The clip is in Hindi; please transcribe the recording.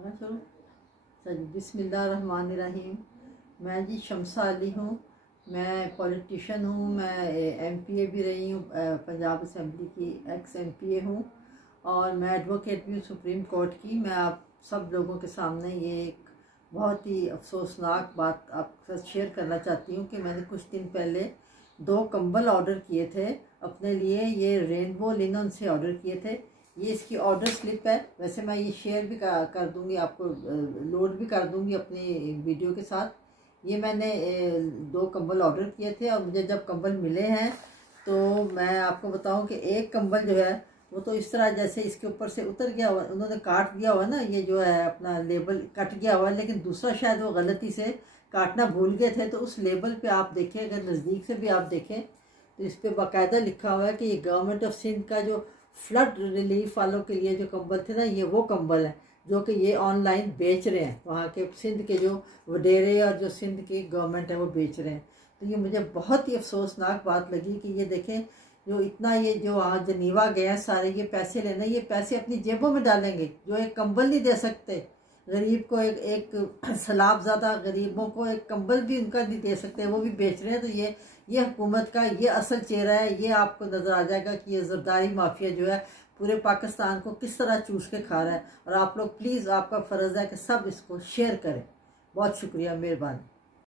हाँ चलो सर। बिस्मिल्लाहिर्रहमानिर्रहीम। मैं जी शमसा अली हूँ। मैं पॉलिटिशियन हूँ। मैं एमपीए भी रही हूँ, पंजाब असम्बली की एक्स एमपीए हूँ, और मैं एडवोकेट भी हूँ सुप्रीम कोर्ट की। मैं आप सब लोगों के सामने ये एक बहुत ही अफसोसनाक बात आपके साथ शेयर करना चाहती हूँ कि मैंने कुछ दिन पहले 2 कंबल ऑर्डर किए थे अपने लिए। ये रेनबो लिनन से ऑर्डर किए थे। ये इसकी ऑर्डर स्लिप है। वैसे मैं ये शेयर भी कर दूंगी आपको, लोड भी कर दूंगी अपनी वीडियो के साथ। ये मैंने 2 कंबल ऑर्डर किए थे, और मुझे जब कंबल मिले हैं तो मैं आपको बताऊं कि एक कंबल जो है वो तो इस तरह जैसे इसके ऊपर से उतर गया हुआ, उन्होंने काट दिया हुआ ना, ये जो है अपना लेबल कट गया हुआ है। लेकिन दूसरा शायद वो गलती से काटना भूल गए थे, तो उस लेबल पे आप देखें, अगर नज़दीक से भी आप देखें तो इस पर बाकायदा लिखा हुआ है कि ये गवर्नमेंट ऑफ सिंध का जो फ्लड रिलीफ वालों के लिए जो कंबल थे ना, ये वो कंबल है जो कि ये ऑनलाइन बेच रहे हैं। वहाँ के सिंध के जो वडेरे और जो सिंध की गवर्नमेंट है वो बेच रहे हैं। तो ये मुझे बहुत ही अफसोसनाक बात लगी कि ये देखें, जो इतना ये जो वहाँ जनीवा गए हैं सारे ये पैसे लेना, ये पैसे अपनी जेबों में डालेंगे। जो एक कंबल नहीं दे सकते गरीब को, एक सलाबज़्यादा गरीबों को एक कंबल भी उनका नहीं दे सकते, वो भी बेच रहे हैं। तो ये हुकूमत का ये असल चेहरा है। ये आपको नज़र आ जाएगा कि ये ज़रदारी माफिया जो है पूरे पाकिस्तान को किस तरह चूस के खा रहा है। और आप लोग प्लीज़, आपका फ़र्ज़ है कि सब इसको शेयर करें। बहुत शुक्रिया, मेहरबानी।